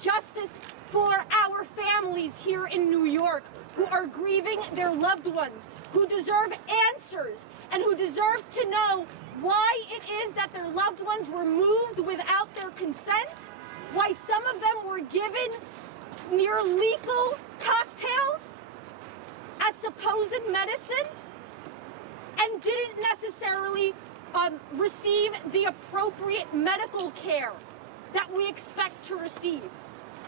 justice for our families here in New York who are grieving their loved ones, who deserve answers, and who deserve to know why it is that their loved ones were moved without their consent, why some of them were given near lethal cocktails as supposed medicine and didn't necessarily receive the appropriate medical care that we expect to receive.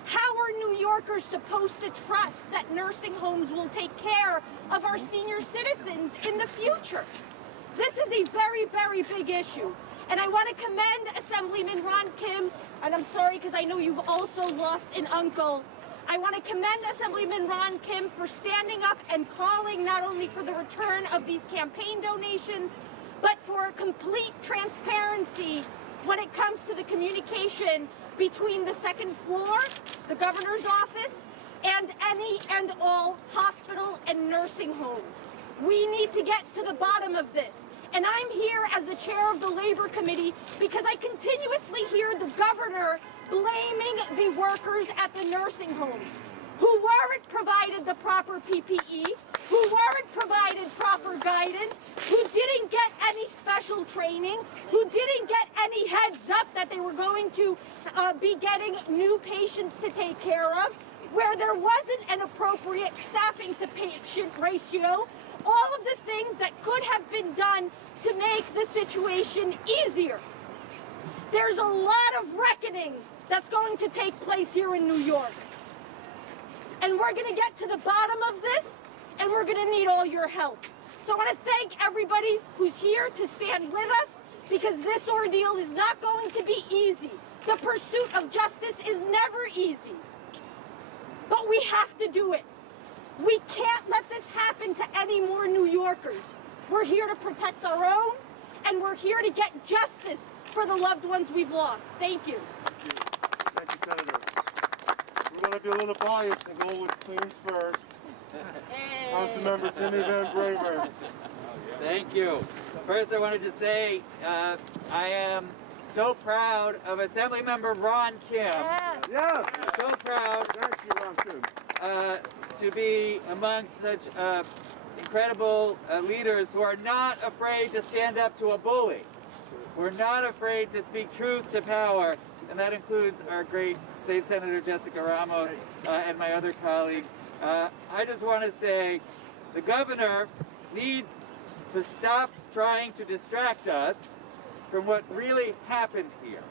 How are New Yorkers supposed to trust that nursing homes will take care of our senior citizens in the future? This is a very, very big issue. And I want to commend Assemblyman Ron Kim, and I'm sorry because I know you've also lost an uncle. I want to commend Assemblyman Ron Kim for standing up and calling not only for the return of these campaign donations, but for complete transparency when it comes to the communication between the second floor, the governor's office, and any and all hospital and nursing homes. We need to get to the bottom of this. And I'm here as the chair of the Labor Committee because I continuously hear the governor blaming the workers at the nursing homes who weren't provided the proper PPE, who weren't provided proper guidance, who didn't get any special training, who didn't get any heads up that they were going to be getting new patients to take care of, where there wasn't an appropriate staffing to patient ratio, all of the things that could have been done to make the situation easier. There's a lot of reckoning that's going to take place here in New York. And we're going to get to the bottom of this, and we're going to need all your help. So I want to thank everybody who's here to stand with us, because this ordeal is not going to be easy. The pursuit of justice is never easy. But we have to do it. We can't let this happen to any more New Yorkers. We're here to protect our own, and we're here to get justice for the loved ones we've lost. Thank you. Thank you, Senator. We're going to be a little biased and go with Queens first. Hey. Councilmember Timmy Van Bramer. Thank you. First, I wanted to say I am so proud of Assemblymember Ron Kim. Yeah. So proud. Thank you, Ron Kim. To be amongst such incredible leaders who are not afraid to stand up to a bully. We're not afraid to speak truth to power, and that includes our great State Senator Jessica Ramos and my other colleagues. I just want to say the governor needs to stop trying to distract us from what really happened here.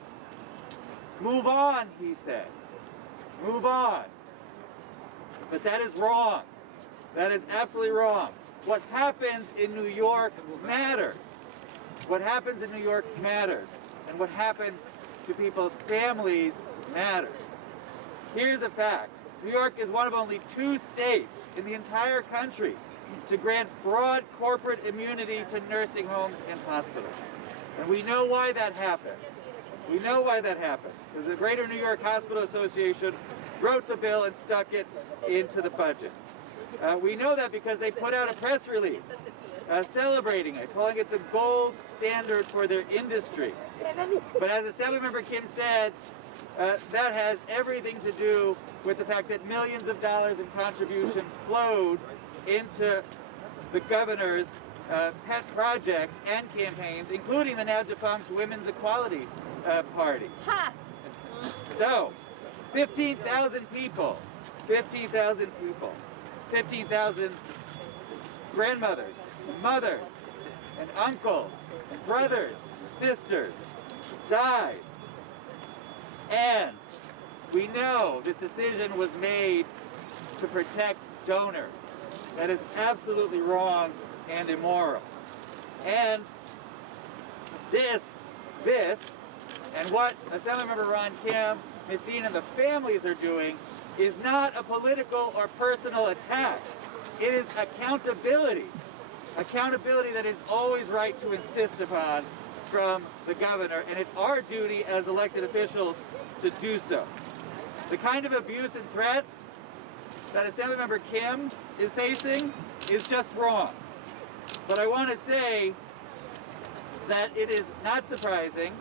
Move on, he says. Move on. But that is wrong. That is absolutely wrong. What happens in New York matters. What happens in New York matters. And what happened to people's families matters. Here's a fact. New York is one of only 2 states in the entire country to grant broad corporate immunity to nursing homes and hospitals. And we know why that happened. We know why that happened. Because the Greater New York Hospital Association wrote the bill and stuck it into the budget. We know that because they put out a press release celebrating it, calling it the gold standard for their industry. But as Assemblymember Kim said, that has everything to do with the fact that millions of dollars in contributions flowed into the governor's pet projects and campaigns, including the now defunct Women's Equality Party. Ha! So, 15,000 people, 15,000 people, 15,000 grandmothers, mothers, and uncles, and brothers, and sisters died. And we know this decision was made to protect donors. That is absolutely wrong and immoral. And this, and what Assemblymember Ron Kim, Ms. Dean, and the families are doing is not a political or personal attack. It is accountability. Accountability that is always right to insist upon from the governor, and it's our duty as elected officials to do so. The kind of abuse and threats that Assemblymember Kim is facing is just wrong. But I want to say that it is not surprising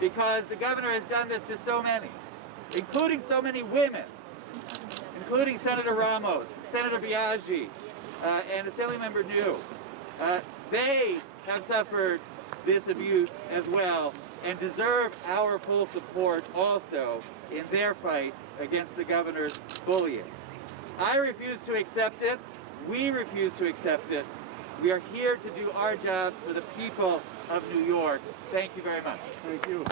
because the governor has done this to so many. including so many women, including Senator Ramos, Senator Biaggi, and Assemblymember New. They have suffered this abuse as well and deserve our full support also in their fight against the governor's bullying. I refuse to accept it. We refuse to accept it. We are here to do our jobs for the people of New York. Thank you very much. Thank you.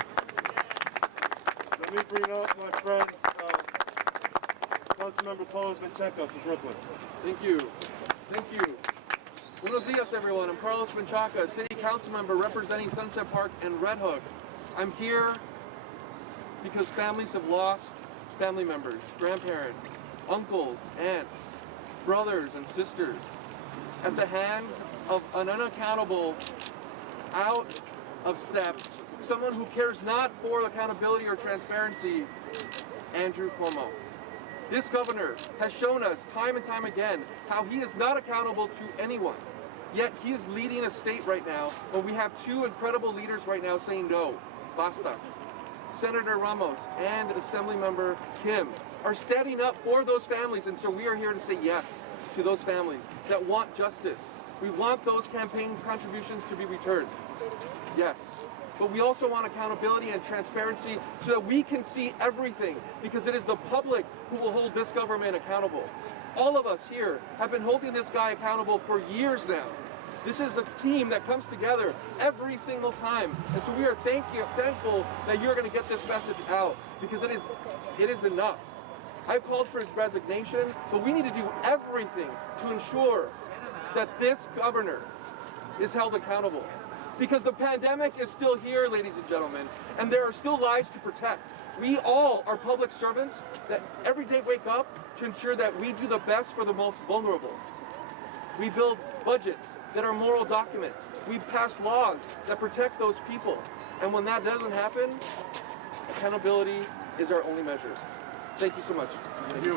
Let me bring up my friend, Councilmember Carlos Menchaca from Brooklyn. Thank you. Thank you. Buenos dias, everyone. I'm Carlos Menchaca, City Council Member representing Sunset Park and Red Hook. I'm here because families have lost family members, grandparents, uncles, aunts, brothers, and sisters at the hands of an unaccountable, out of step, someone who cares not for accountability or transparency, Andrew Cuomo. This governor has shown us time and time again how he is not accountable to anyone. Yet he is leading a state right now where we have two incredible leaders right now saying no, basta. Senator Ramos and Assemblymember Kim are standing up for those families, and so we are here to say yes to those families that want justice. We want those campaign contributions to be returned. Yes. But we also want accountability and transparency so that we can see everything, because it is the public who will hold this government accountable. All of us here have been holding this guy accountable for years now. This is a team that comes together every single time. And so we are thankful that you're going to get this message out, because it is enough. I've called for his resignation, but we need to do everything to ensure that this governor is held accountable. Because the pandemic is still here, ladies and gentlemen, and there are still lives to protect. We all are public servants that every day wake up to ensure that we do the best for the most vulnerable. We build budgets that are moral documents. We pass laws that protect those people. And when that doesn't happen, accountability is our only measure. Thank you so much. Thank you.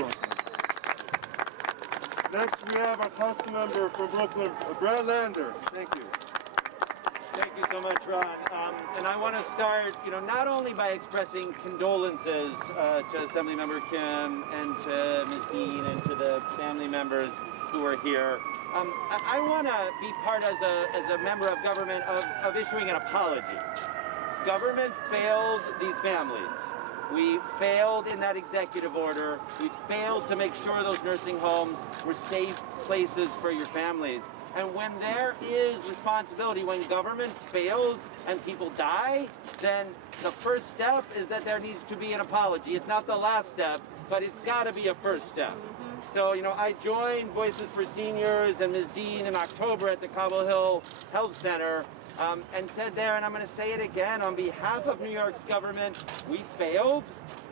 Next, we have our council member from Brooklyn, Brad Lander. Thank you. Thank you so much, Ron. And I want to start, not only by expressing condolences to Assemblymember Kim and to Ms. Dean and to the family members who are here. I want to be part as a member of government of issuing an apology. Government failed these families. We failed in that executive order. We failed to make sure those nursing homes were safe places for your families. And when there is responsibility, when government fails and people die, then the first step is that there needs to be an apology. It's not the last step, but it's got to be a first step. So, I joined Voices for Seniors and Ms. Dean in October at the Cobble Hill Health Center and said there, and I'm going to say it again, on behalf of New York's government, we failed.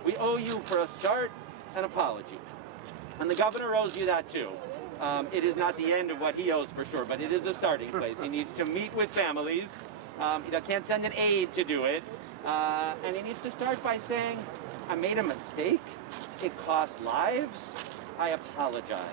We owe you, for a start, an apology. And the governor owes you that too. It is not the end of what he owes for sure, but it is a starting place. He needs to meet with families. He can't send an aide to do it. And he needs to start by saying, I made a mistake. It cost lives. I apologize.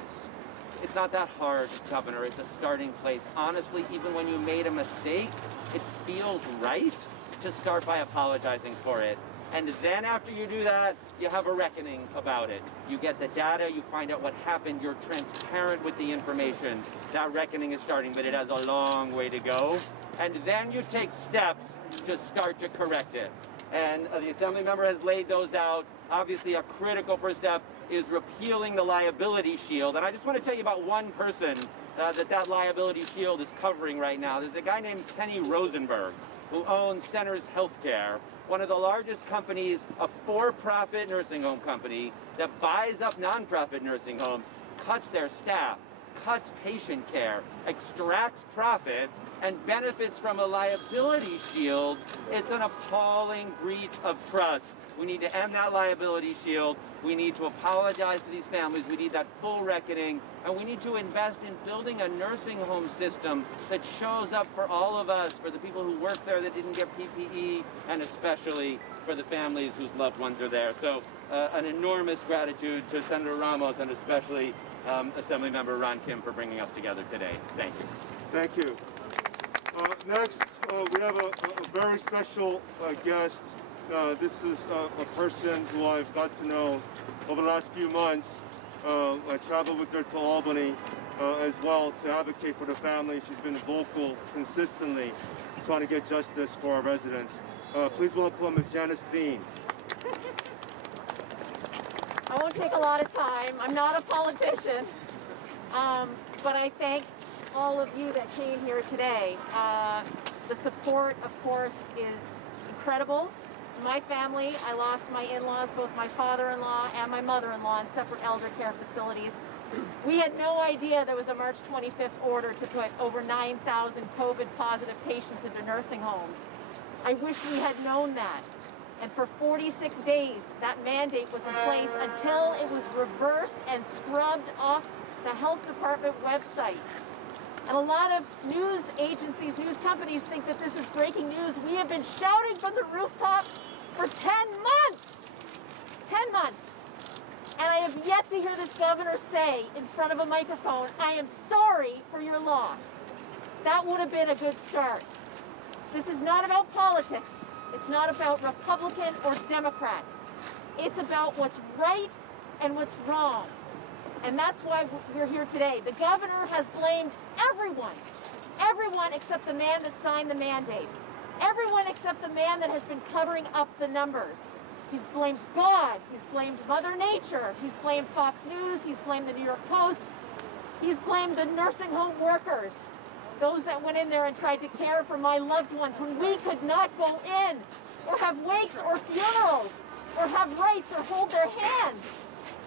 It's not that hard, Governor. It's a starting place. Honestly, even when you made a mistake, it feels right to start by apologizing for it. And then after you do that, you have a reckoning about it. You get the data, you find out what happened, you're transparent with the information. That reckoning is starting, but it has a long way to go. And then you take steps to start to correct it. And the Assembly member has laid those out. Obviously, a critical first step is repealing the liability shield. And I just want to tell you about one person that liability shield is covering right now. There's a guy named Kenny Rosenberg, who owns Centers Healthcare, one of the largest companies, a for-profit nursing home company that buys up nonprofit nursing homes, cuts their staff, cuts patient care, extracts profit, and benefits from a liability shield. It's an appalling breach of trust. We need to end that liability shield. We need to apologize to these families. We need that full reckoning. And we need to invest in building a nursing home system that shows up for all of us, for the people who work there that didn't get PPE, and especially for the families whose loved ones are there. So an enormous gratitude to Senator Ramos and especially Assemblymember Ron Kim for bringing us together today. Thank you. Thank you. Next, we have a very special guest, This is a person who I've got to know over the last few months. I traveled with her to Albany as well to advocate for the family. She's been vocal consistently trying to get justice for our residents. Please welcome Ms. Janice Dean. I won't take a lot of time. I'm not a politician, but I thank all of you that came here today. The support, of course, is incredible. To my family, I lost my in-laws, both my father-in-law and my mother-in-law, in separate elder care facilities. We had no idea there was a March 25th order to put over 9,000 COVID-positive patients into nursing homes. I wish we had known that. And for 46 days, that mandate was in place until it was reversed and scrubbed off the health department website. And a lot of news agencies, news companies think that this is breaking news. We have been shouting from the rooftops for 10 months. 10 months. And I have yet to hear this governor say in front of a microphone, I am sorry for your loss. That would have been a good start. This is not about politics. It's not about Republican or Democrat. It's about what's right and what's wrong. And that's why we're here today. The governor has blamed everyone except the man that signed the mandate. Everyone except the man that has been covering up the numbers. He's blamed God, he's blamed Mother Nature, he's blamed Fox News, he's blamed the New York Post, he's blamed the nursing home workers, those that went in there and tried to care for my loved ones when we could not go in, or have wakes or funerals, or have rites or hold their hands.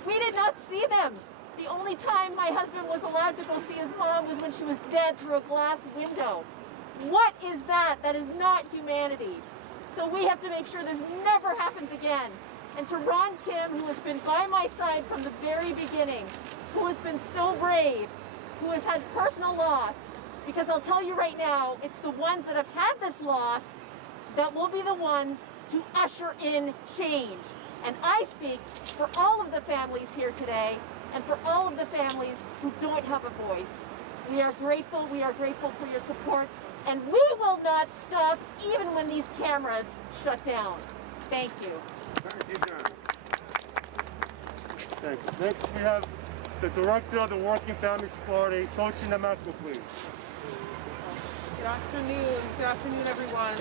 We did not see them. The only time my husband was allowed to go see his mom was when she was dead through a glass window. What is that? That is not humanity. So we have to make sure this never happens again. And to Ron Kim, who has been by my side from the very beginning, who has been so brave, who has had personal loss, because I'll tell you right now, it's the ones that have had this loss that will be the ones to usher in change. And I speak for all of the families here today and for all of the families who don't have a voice. We are grateful for your support, and we will not stop even when these cameras shut down. Thank you. Thank you. Next, we have the Director of the Working Families Party, Xochitl Namatko, please. Good afternoon, everyone.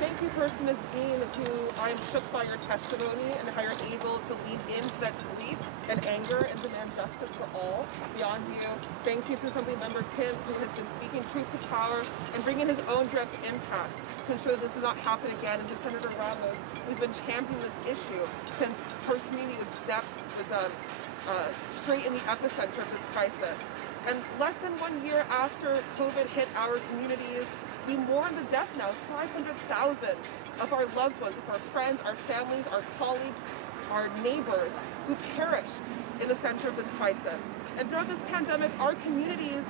Thank you first to Ms. Dean, who I am shook by your testimony and how you're able to lean into that grief and anger and demand justice for all beyond you. Thank you to Assemblymember Kim, who has been speaking truth to power and bringing his own direct impact to ensure that this does not happen again. And to Senator Ramos, who's been championing this issue since her community was straight in the epicenter of this crisis. And less than 1 year after COVID hit our communities, we mourn the death now of 500,000 of our loved ones, of our friends, our families, our colleagues, our neighbors who perished in the center of this crisis. And throughout this pandemic, our communities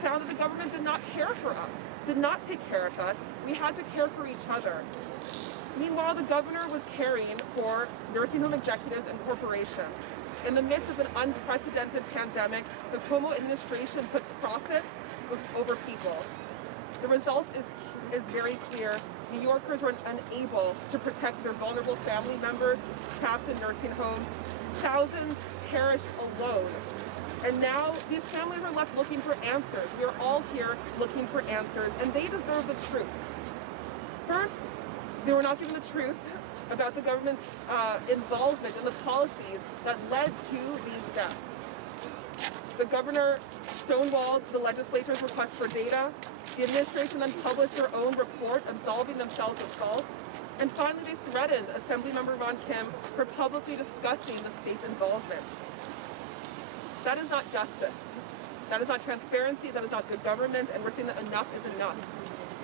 found that the government did not care for us, did not take care of us. We had to care for each other. Meanwhile, the governor was caring for nursing home executives and corporations. In the midst of an unprecedented pandemic, the Cuomo administration put profit over people. The result is very clear. New Yorkers were unable to protect their vulnerable family members trapped in nursing homes. Thousands perished alone. And now these families are left looking for answers. We are all here looking for answers, and they deserve the truth. First, they were not given the truth about the government's involvement in the policies that led to these deaths. The governor stonewalled the legislature's request for data. The administration then published their own report absolving themselves of fault. And finally, they threatened Assemblymember Ron Kim for publicly discussing the state's involvement. That is not justice. That is not transparency. That is not good government. And we're saying that enough is enough.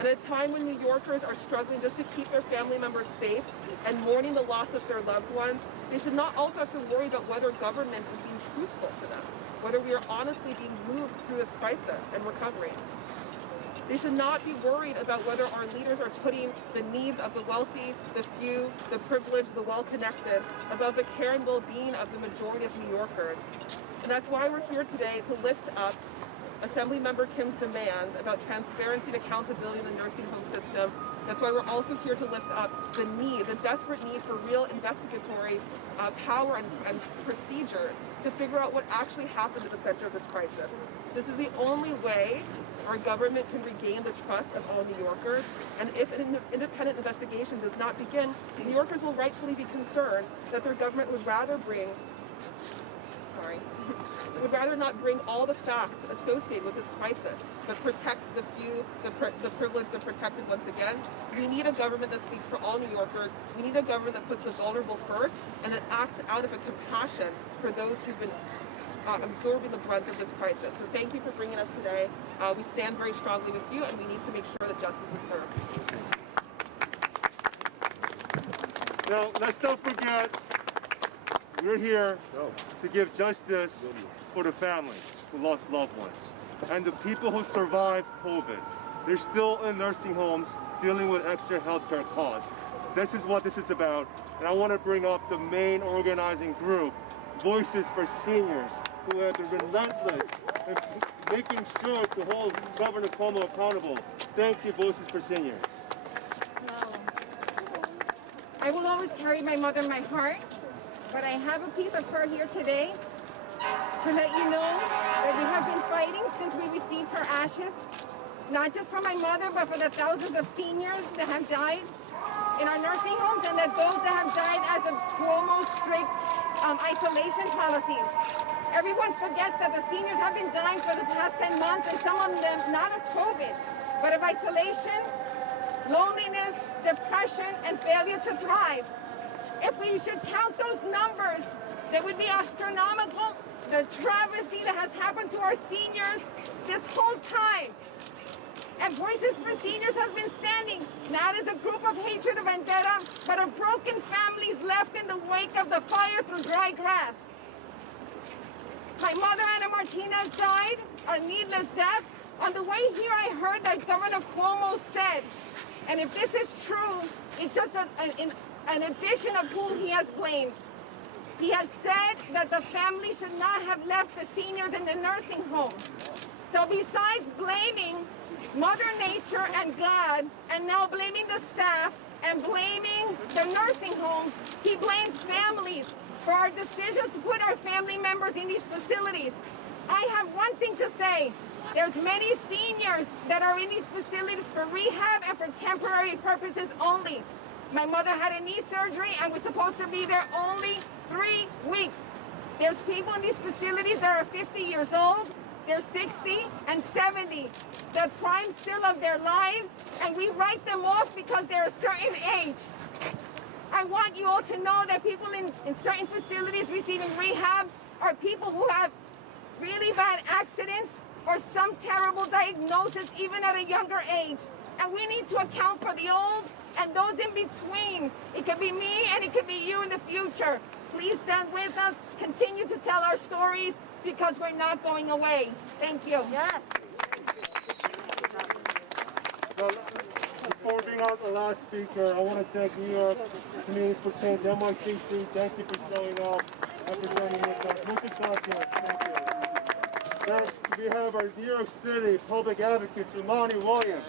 And at a time when New Yorkers are struggling just to keep their family members safe and mourning the loss of their loved ones, they should not also have to worry about whether government is being truthful to them, whether we are honestly being moved through this crisis and recovering. They should not be worried about whether our leaders are putting the needs of the wealthy, the few, the privileged, the well-connected above the care and well-being of the majority of New Yorkers. And that's why we're here today, to lift up Assemblymember Kim's demands about transparency and accountability in the nursing home system, That's why we're also here to lift up the need, the desperate need for real investigatory power and procedures to figure out what actually happened at the center of this crisis. This is the only way our government can regain the trust of all New Yorkers, and if an independent investigation does not begin, New Yorkers will rightfully be concerned that their government would rather not bring all the facts associated with this crisis, but protect the few, the privileged, the protected once again. We need a government that speaks for all New Yorkers. We need a government that puts the vulnerable first and that acts out of a compassion for those who've been absorbing the brunt of this crisis. So thank you for bringing us today. We stand very strongly with you, and we need to make sure that justice is served. Now, let's not forget, we're here to give justice for the families who lost loved ones and the people who survived COVID. They're still in nursing homes dealing with extra healthcare costs. This is what this is about, and I want to bring up the main organizing group, Voices for Seniors, who have been relentless in making sure to hold Governor Cuomo accountable. Thank you, Voices for Seniors. I will always carry my mother in my heart, but I have a piece of her here today to let you know that we have been fighting since we received her ashes, not just for my mother, but for the thousands of seniors that have died in our nursing homes and that those that have died as of Cuomo's strict isolation policies. Everyone forgets that the seniors have been dying for the past 10 months, and some of them not of COVID, but of isolation, loneliness, depression, and failure to thrive. If we should count those numbers, they would be astronomical. The travesty that has happened to our seniors this whole time. And Voices for Seniors has been standing, not as a group of hatred or vendetta, but of broken families left in the wake of the fire through dry grass. My mother, Ana Martinez, died a needless death. On the way here, I heard that Governor Cuomo said, and if this is true, it's just an addition of who he has blamed. He has said that the family should not have left the seniors in the nursing home. So besides blaming Mother Nature and God, and now blaming the staff and blaming the nursing homes, he blames families for our decisions to put our family members in these facilities. I have one thing to say. There's many seniors that are in these facilities for rehab and for temporary purposes only. My mother had a knee surgery and was supposed to be there only 3 weeks. There's people in these facilities that are 50 years old, they're 60 and 70, the prime still of their lives, and we write them off because they're a certain age. I want you all to know that people in certain facilities receiving rehab are people who have really bad accidents or some terrible diagnosis even at a younger age. And we need to account for the old and those in between. It could be me and it could be you in the future. Please stand with us, continue to tell our stories, because we're not going away. Thank you. Yes. Well, before we bring out the last speaker, I want to thank New York Communities for Change NYC. Thank you for showing up and for joining with us. Muchas gracias. Thank you. Next, we have our New York City public advocate, Imani Williams.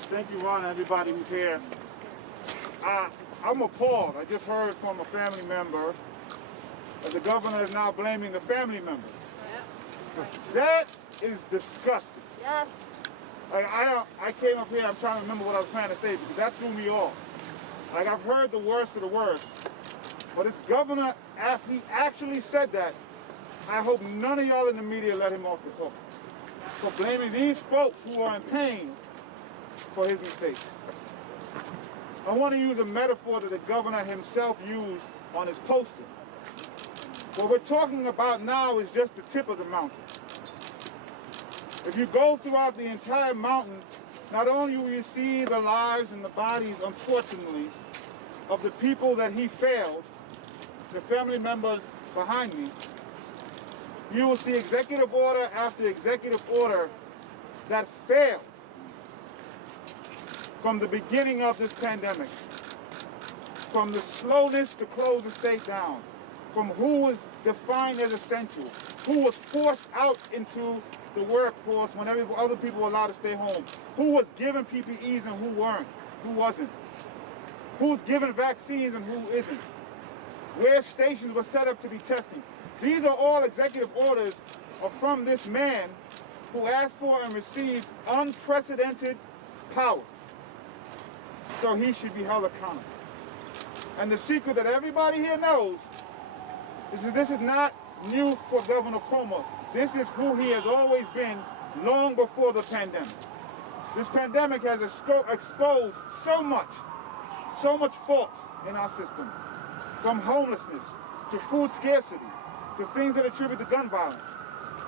Thank you, Ron, and everybody who's here. I'm appalled. I just heard from a family member that the governor is now blaming the family members. That is disgusting. Yes. Like, I came up here, I'm trying to remember what I was trying to say, because that threw me off. Like, I've heard the worst of the worst. But this governor, after he actually said that, I hope none of y'all in the media let him off the hook for blaming these folks who are in pain for his mistakes. I want to use a metaphor that the governor himself used on his posting. What we're talking about now is just the tip of the mountain. If you go throughout the entire mountain, not only will you see the lives and the bodies, unfortunately, of the people that he failed, the family members behind me, you will see executive order after executive order that failed from the beginning of this pandemic, from the slowness to close the state down, from who was defined as essential, who was forced out into the workforce when other people were allowed to stay home? Who was given PPEs and who weren't? Who wasn't? Who's given vaccines and who isn't? Where stations were set up to be testing? These are all executive orders from this man who asked for and received unprecedented power. So he should be held accountable. And the secret that everybody here knows is that this is not new for Governor Cuomo. This is who he has always been long before the pandemic. This pandemic has exposed so much faults in our system, from homelessness to food scarcity to things that attribute to gun violence.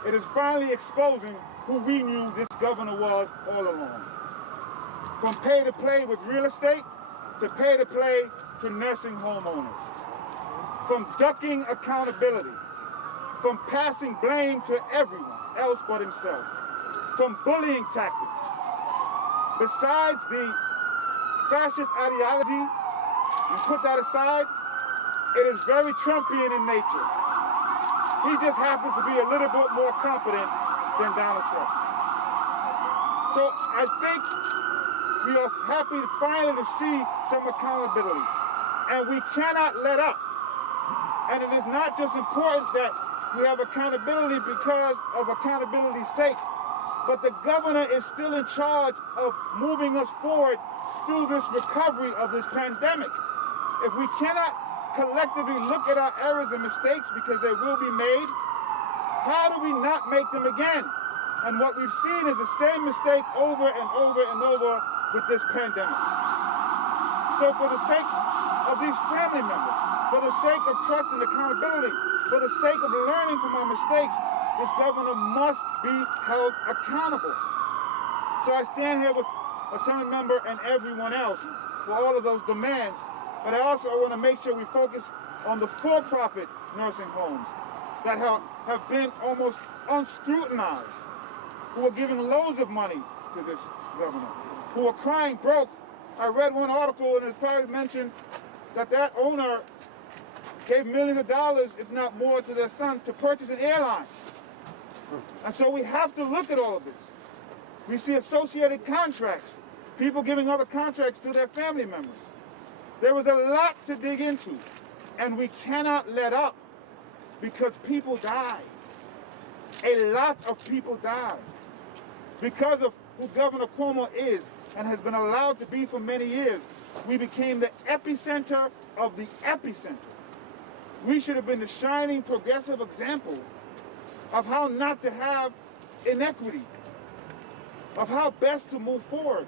It is finally exposing who we knew this governor was all along. From pay to play with real estate to pay to play to nursing home owners. From ducking accountability, from passing blame to everyone else but himself, from bullying tactics. Besides the fascist ideology, you put that aside, it is very Trumpian in nature. He just happens to be a little bit more competent than Donald Trump. So I think we are happy finally to see some accountability. And we cannot let up. And it is not just important that we have accountability because of accountability's sake, but the governor is still in charge of moving us forward through this recovery of this pandemic. If we cannot collectively look at our errors and mistakes, because they will be made, how do we not make them again? And what we've seen is the same mistake over and over and over with this pandemic. So for the sake of these family members, for the sake of trust and accountability, for the sake of learning from our mistakes, this governor must be held accountable. So I stand here with Assembly member and everyone else for all of those demands, but I also want to make sure we focus on the for-profit nursing homes that have been almost unscrutinized, who are giving loads of money to this governor, who are crying broke. I read one article and it's probably mentioned that owner gave millions of dollars, if not more, to their son to purchase an airline. And so we have to look at all of this. We see associated contracts, people giving other contracts to their family members. There was a lot to dig into, and we cannot let up because people die. A lot of people die because of who Governor Cuomo is and has been allowed to be for many years. We became the epicenter of the epicenter. We should have been the shining progressive example of how not to have inequity, of how best to move forward.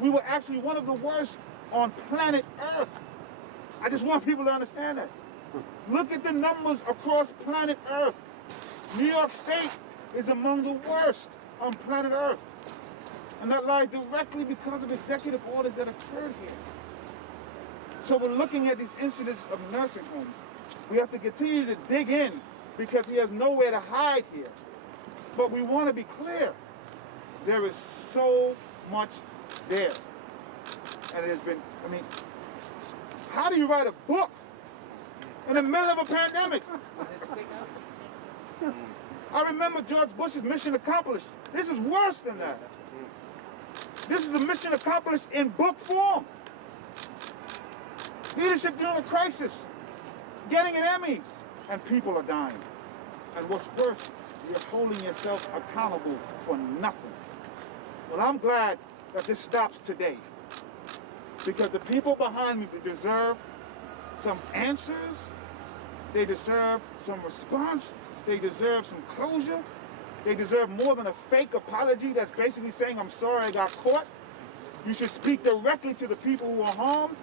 We were actually one of the worst on planet Earth. I just want people to understand that. Look at the numbers across planet Earth. New York State is among the worst on planet Earth. And that lies directly because of executive orders that occurred here. So we're looking at these incidents of nursing homes. We have to continue to dig in because he has nowhere to hide here. But we want to be clear. There is so much there. And it has been, how do you write a book in the middle of a pandemic? I remember George Bush's mission accomplished. This is worse than that. This is a mission accomplished in book form. Leadership during a crisis, getting an Emmy, and people are dying. And what's worse, you're holding yourself accountable for nothing. Well, I'm glad that this stops today, because the people behind me deserve some answers, they deserve some response, they deserve some closure, they deserve more than a fake apology that's basically saying, I'm sorry I got caught. You should speak directly to the people who are harmed,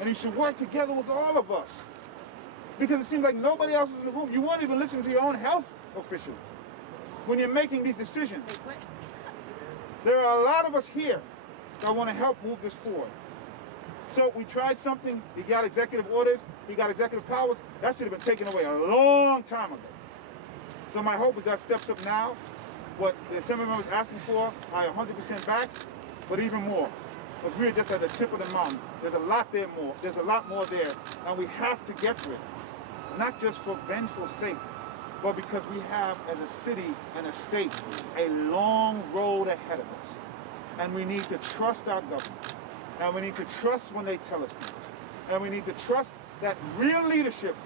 and you should work together with all of us. Because it seems like nobody else is in the room. You won't even listen to your own health officials when you're making these decisions. There are a lot of us here that want to help move this forward. So we tried something, he got executive orders, he got executive powers. That should have been taken away a long time ago. So my hope is that steps up now. What the Assemblyman was asking for, I 100% back, but even more. Because we're just at the tip of the mountain. There's a lot there more. There's a lot more there, and we have to get to it. Not just for vengeful sake, but because we have, as a city and a state, a long road ahead of us. And we need to trust our government. And we need to trust when they tell us to. And we need to trust that real leadership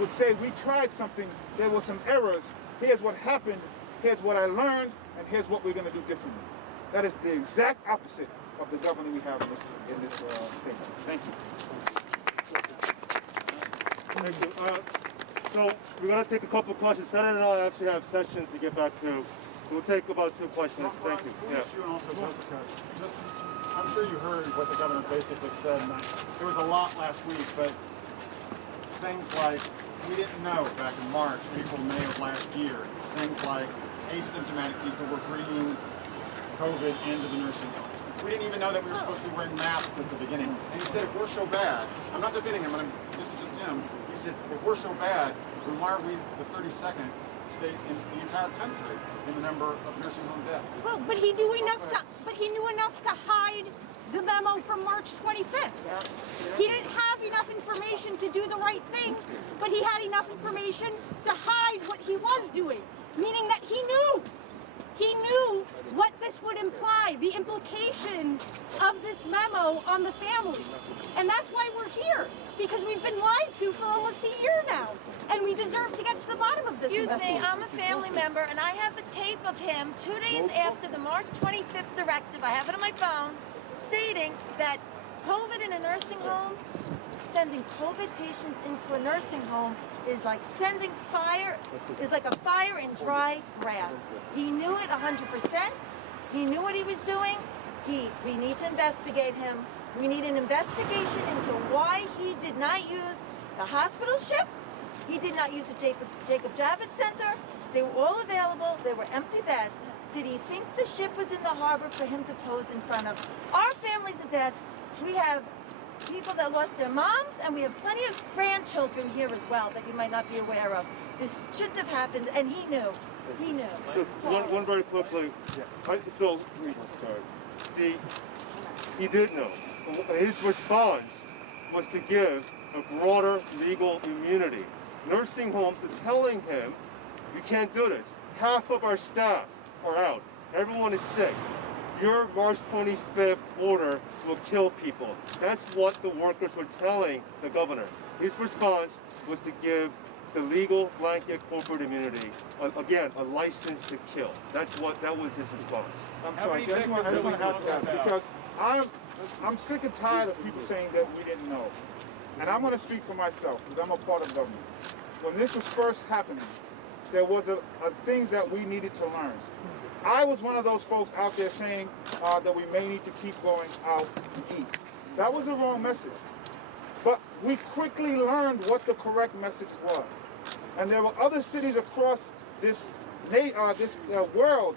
would say, we tried something, there were some errors, here's what happened, here's what I learned, and here's what we're going to do differently. That is the exact opposite of the governor we have in this statement. Thank you. Thank you. So we're going to take a couple of questions. Senator and I actually have sessions to get back to. So we'll take about 2 questions. Thank you. You and also Jessica, I'm sure you heard what the governor basically said. And there was a lot last week, but things like we didn't know back in March, April, May of last year. Things like asymptomatic people were bringing COVID into the nursing home. We didn't even know that we were supposed to be wearing masks at the beginning. And he said, if we're so bad, I'm not defending him, this is just him. He said, if we're so bad, then why are we the 32nd state in the entire country in the number of nursing home deaths? Well, but he knew enough to hide the memo from March 25th. He didn't have enough information to do the right thing, but he had enough information to hide what he was doing, meaning that he knew what this would imply, the implications of this memo on the families. And that's why we're here, because we've been lied to for almost a year now, and we deserve to get to the bottom of this. Excuse me, I'm a family member, and I have a tape of him 2 days after the March 25th directive, I have it on my phone, stating that COVID in a nursing home, sending COVID patients into a nursing home is like sending fire, is like a fire in dry grass. He knew it 100%. He knew what he was doing. We need to investigate him. We need an investigation into why he did not use the hospital ship. He did not use the Jacob Javits Center. They were all available. They were empty beds. Did he think the ship was in the harbor for him to pose in front of? Our families are dead. We have people that lost their moms, and we have plenty of grandchildren here as well that you might not be aware of. This shouldn't have happened, and he knew. He knew. Just one very quickly. Yes. He did know. His response was to give a broader legal immunity. Nursing homes are telling him, you can't do this. Half of our staff are out. Everyone is sick. Your March 25th order will kill people. That's what the workers were telling the governor. His response was to give the legal blanket corporate immunity, again, a license to kill. That was his response. I'm sorry, I just want to add to that, because I'm sick and tired of people saying that we didn't know. And I'm going to speak for myself, because I'm a part of government. When this was first happening, there was things that we needed to learn. I was one of those folks out there saying that we may need to keep going out to eat. That was the wrong message. But we quickly learned what the correct message was. And there were other cities across this world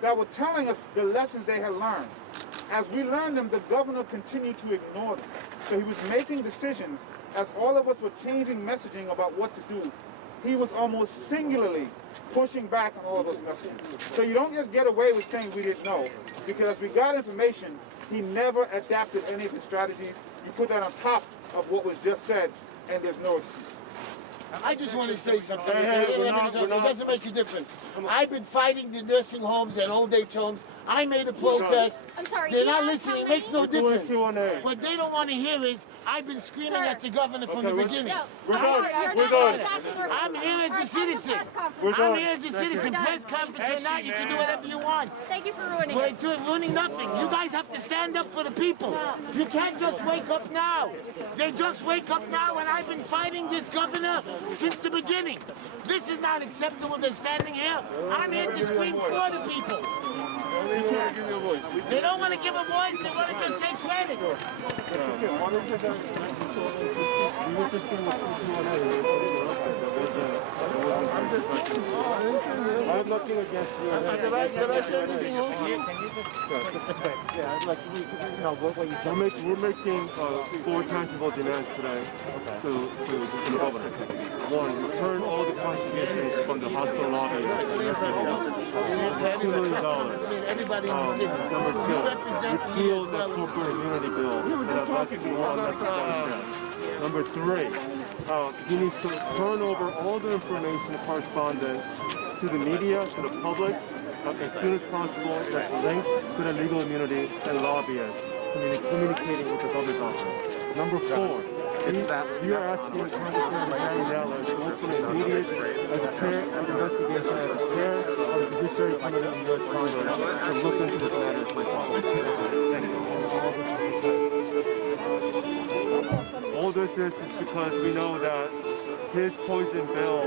that were telling us the lessons they had learned. As we learned them, the governor continued to ignore them. So he was making decisions as all of us were changing messaging about what to do. He was almost singularly pushing back on all of those messages. So you don't just get away with saying we didn't know, because as we got information, he never adapted any of his strategies. He put that on top of what was just said, and there's no excuse. I just want to say something. It doesn't make a difference. I've been fighting the nursing homes and old age homes. I made a protest. I'm sorry. They're not listening. It makes no difference. Q&A. What they don't want to hear is I've been screaming at the governor from the beginning. We're done. We're done. I'm here as a citizen. I'm here as a citizen. Press conference or not, you can do whatever you want. Thank you for ruining it. We're ruining nothing. You guys have to stand up for the people. You can't just wake up now. They just wake up now, and I've been fighting this governor since the beginning. This is not acceptable. They're standing here. I'm here to scream for the people. They don't want to give a voice. They want to just take credit. I have nothing against you. Did I say anything wrong? We're making 4 tangible demands today to the governor. 1, return all the contributions from the hospital lobby to nursing homes. $2 million. Everybody in the city. Number 2, repeal the corporate immunity bill that affects more unnecessary deaths. Number 3, he needs to turn over all the information and correspondence to the media, to the public, as soon as possible, that's linked to the legal immunity and lobbyists communicating with the governor's office. Number 4, we are asking Congressman Mariella to open an immediate investigation as a chair of the Judiciary Committee in the U.S. Congress to look into this matter as possible. Thank you. All this is because we know that his poison bill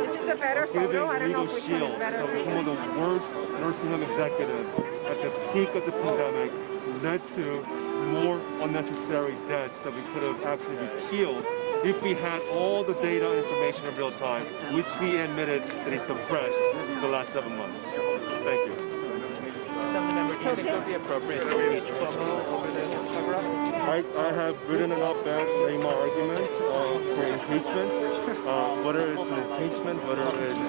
giving legal shield to some of the worst nursing home executives at the peak of the pandemic led to more unnecessary deaths that we could have actually repealed if we had all the data and information in real time, which we admitted that he suppressed the last 7 months. Thank you. Assemblymember, do you think it would be appropriate to impeach Cuomo over this cover-up? I have written an op-ed, made my argument for impeachment, whether it's an impeachment, whether it's